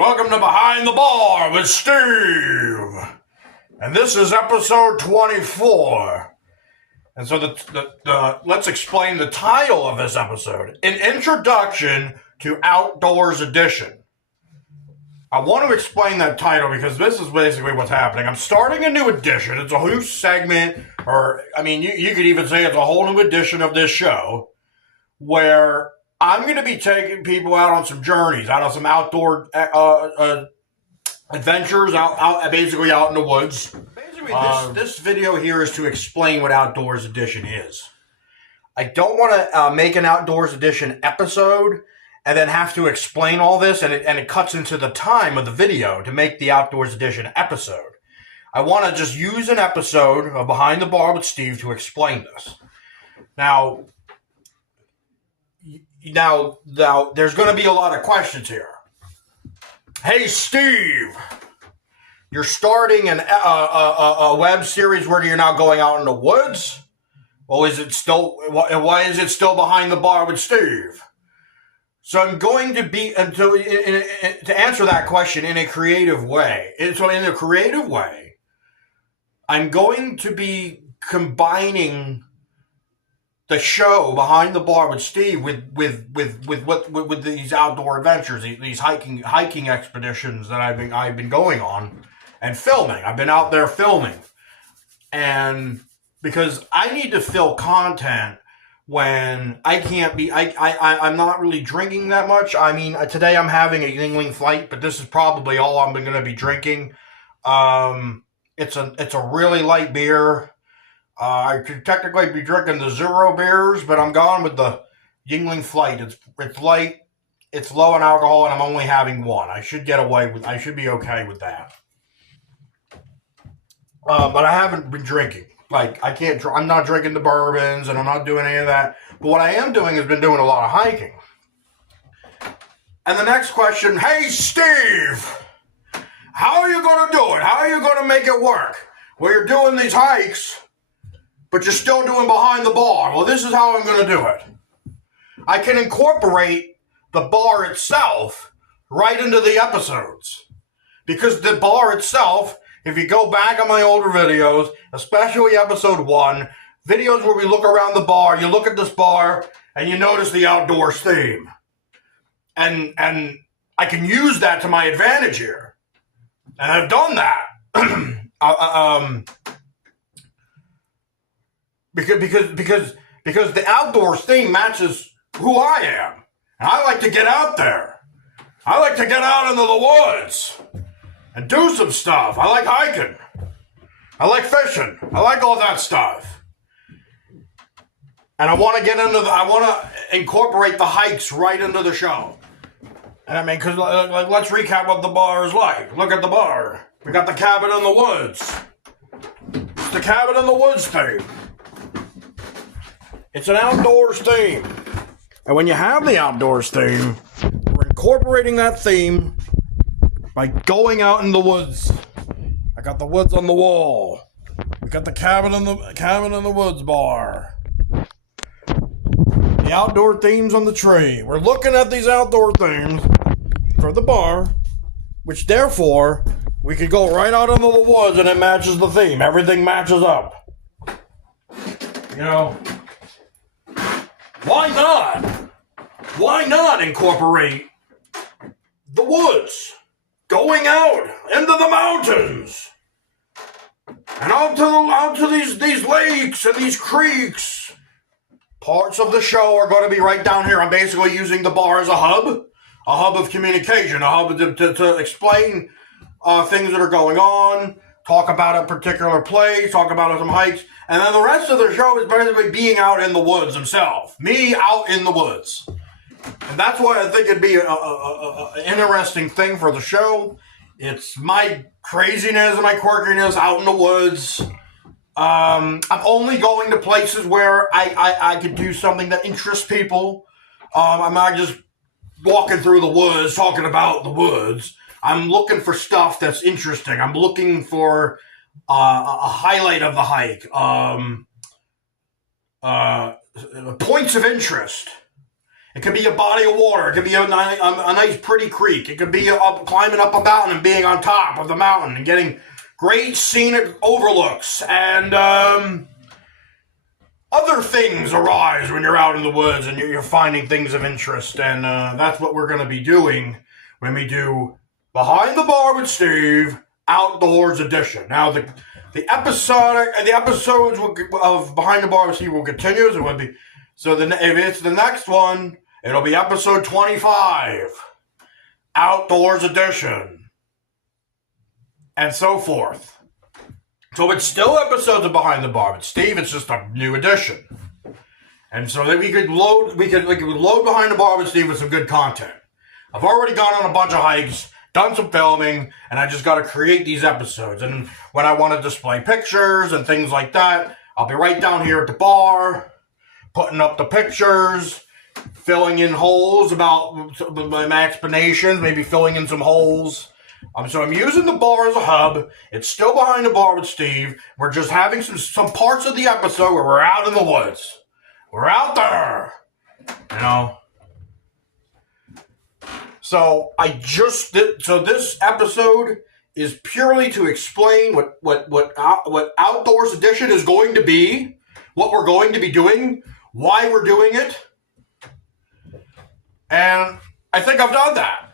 welcome to Behind the Bar with Steve. And this is episode 24. And so let's explain the title of this episode. An Introduction to Outdoors Edition. I want to explain that title because this is basically what's happening. I'm starting a new edition. It's a new segment, or, you could even say it's a whole new edition of this show where I'm going to be taking people out on some journeys, out on some outdoor adventures, basically out in the woods. Basically, this video here is to explain what Outdoors Edition is. I don't want to make an Outdoors Edition episode and then have to explain all this, and it cuts into the time of the video to make the Outdoors Edition episode. I want to just use an episode of Behind the Bar with Steve to explain this. Now, there's going to be a lot of questions here. Hey, Steve, you're starting a web series where you're now going out in the woods? Well, why is it still Behind the Bar with Steve? So I'm going to be, to answer that question in a creative way. So in a creative way, I'm going to be combining the show Behind the Bar with Steve with these outdoor adventures, these hiking expeditions that I've been going on and filming. I've been out there filming, and because I need to fill content when I can't be, I'm not really drinking that much. Today I'm having a Yuengling Flight, but this is probably all I'm going to be drinking. It's a really light beer. I could technically be drinking the zero beers, but I'm going with the Yuengling Flight. It's light, it's low in alcohol, and I'm only having one. I should be okay with that. But I haven't been drinking. I'm not drinking the bourbons, and I'm not doing any of that. But what I am doing is been doing a lot of hiking. And the next question, hey, Steve, how are you going to do it? How are you going to make it work? Well, you're doing these hikes, but you're still doing Behind the Bar. Well, this is how I'm going to do it. I can incorporate the bar itself right into the episodes. Because the bar itself, if you go back on my older videos, especially episode 1, videos where we look around the bar, you look at this bar, and you notice the outdoors theme. And I can use that to my advantage here. And I've done that. Because the outdoors theme matches who I am. And I like to get out there. I like to get out into the woods and do some stuff. I like hiking. I like fishing. I like all that stuff. And I want to incorporate the hikes right into the show. And because let's recap what the bar is like. Look at the bar. We got the cabin in the woods. It's the cabin in the woods theme. It's an outdoors theme. And when you have the outdoors theme, we're incorporating that theme by going out in the woods. I got the woods on the wall. We got the cabin in the woods bar. The outdoor themes on the tree. We're looking at these outdoor themes for the bar, which therefore we could go right out into the woods and it matches the theme. Everything matches up. Why not? Why not incorporate the woods? Going out into the mountains and out to these lakes and these creeks. Parts of the show are going to be right down here. I'm basically using the bar as a hub of communication, a hub to explain things that are going on, talk about a particular place, talk about some hikes, and then the rest of the show is basically being out in the woods himself. Me out in the woods. And that's why I think it'd be an interesting thing for the show. It's my craziness and my quirkiness out in the woods. I'm only going to places where I could do something that interests people. I'm not just walking through the woods, talking about the woods. I'm looking for stuff that's interesting. I'm looking for a highlight of the hike. Points of interest. It could be a body of water. It could be a nice, pretty creek. It could be climbing up a mountain and being on top of the mountain and getting great scenic overlooks. And other things arise when you're out in the woods and you're finding things of interest. And that's what we're going to be doing when we do Behind the Bar with Steve Outdoors Edition. Now, the episodes of Behind the Bar with Steve will continue. So if it's the next one, it'll be episode 25, Outdoors Edition, and so forth. So it's still episodes of Behind the Bar with Steve. It's just a new edition, and so that we could load Behind the Bar with Steve with some good content. I've already gone on a bunch of hikes, done some filming, and I just got to create these episodes. And when I want to display pictures and things like that, I'll be right down here at the bar, putting up the pictures, filling in holes about my explanations, maybe filling in some holes. So I'm using the bar as a hub. It's still Behind the Bar with Steve. We're just having some parts of the episode where we're out in the woods. We're out there, you know. So this episode is purely to explain what Outdoors Edition is going to be, what we're going to be doing, why we're doing it. And I think I've done that.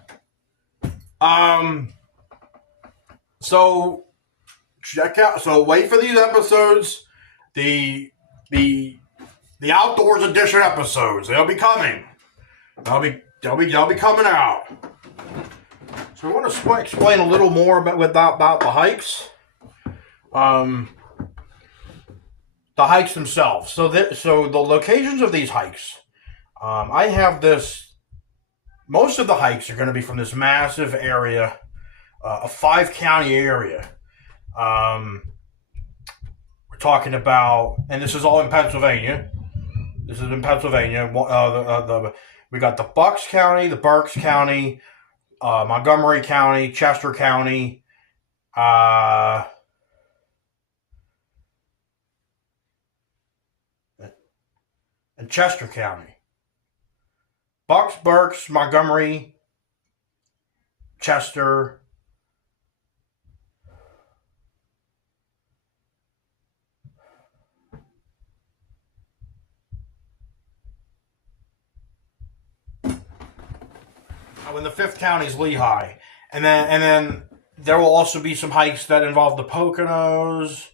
So check out. So wait for these episodes. The Outdoors Edition episodes. They'll be coming. They'll be coming out. So I want to explain a little more about the hikes. The hikes themselves. So the locations of these hikes. I have this. Most of the hikes are going to be from this massive area, a 5-county area. We're talking about, and this is all in Pennsylvania. This is in Pennsylvania. We got the Bucks County, the Berks County, Montgomery County, Chester County, and Chester County. Bucks, Berks, Montgomery, Chester, when the 5th county is Lehigh, and then there will also be some hikes that involve the Poconos.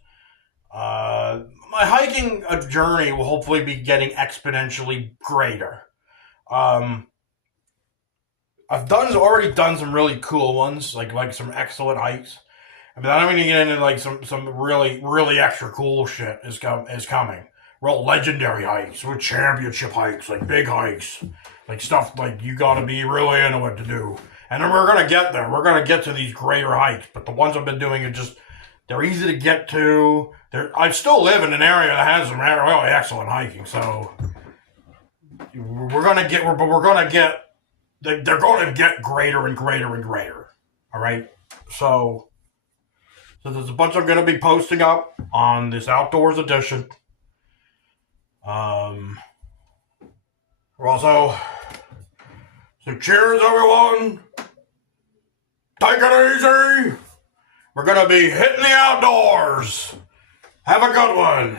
My hiking journey will hopefully be getting exponentially greater. I've already done some really cool ones, like some excellent hikes. I mean, I'm going to get into like some really, really extra cool shit is coming. Real legendary hikes, with championship hikes, like big hikes, like stuff like you got to be really into it to do. And then we're going to get there. We're going to get to these greater hikes, but the ones I've been doing are they're easy to get to. I still live in an area that has some really excellent hiking, so they're going to get greater and greater and greater. All right. So there's a bunch I'm going to be posting up on this Outdoors Edition. So cheers, everyone. Take it easy. We're going to be hitting the outdoors. Have a good one.